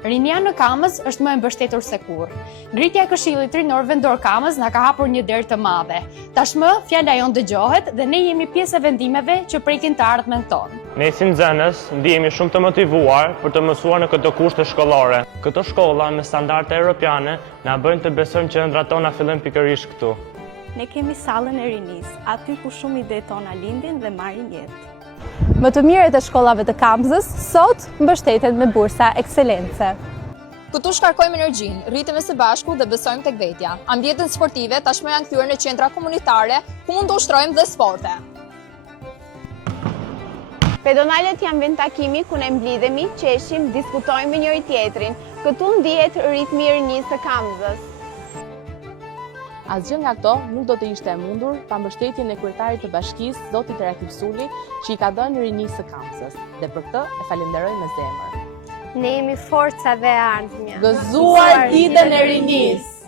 Rinia në Kamës është më e mbështetur se kurrë. Ngritja e Këshillit Rinor Vendor Kamës na ka hapur një derë të madhe. Tashmë fjala jon dëgjohet dhe ne jemi pjesë e vendimeve që prekin të ardhmen tonë. Ne si nxënës ndihemi shumë të motivuar për të mësuar në këto kushte shkollore. Këto shkolla me standarde europiane na bëjnë të besojmë që ëndrat tona fillojnë pikërisht këtu. Ne kemi sallën e rinis, aty ku shumë ide tona lindin dhe marrin jetë. Më të mirët e shkollave të Kamzës sot mbështeten me bursa ekselence. Këtu shkarkojmë energjinë, rritemi së bashku dhe besojmë tek vetja. Ambientet sportive tashmë janë kthyer në qendra komunitare ku mund të ushtrojmë dhe sporte. Pedonalet janë vend takimi ku ne mblidhemi, qeshim, diskutojmë me njëri tjetrin. Këtu ndihet ritmi i rinisë së Kamzës. Asgjë nga këto nuk do të ishte e mundur pa mbështetjen e kryetarit të bashkisë, zoti Terakip Suli, që i ka dhënë rinisë së Kamzës. Dhe për këtë e falenderoj me zemër. Ne jemi forca dhe ardhmja. Gëzuar ditën e rinisë!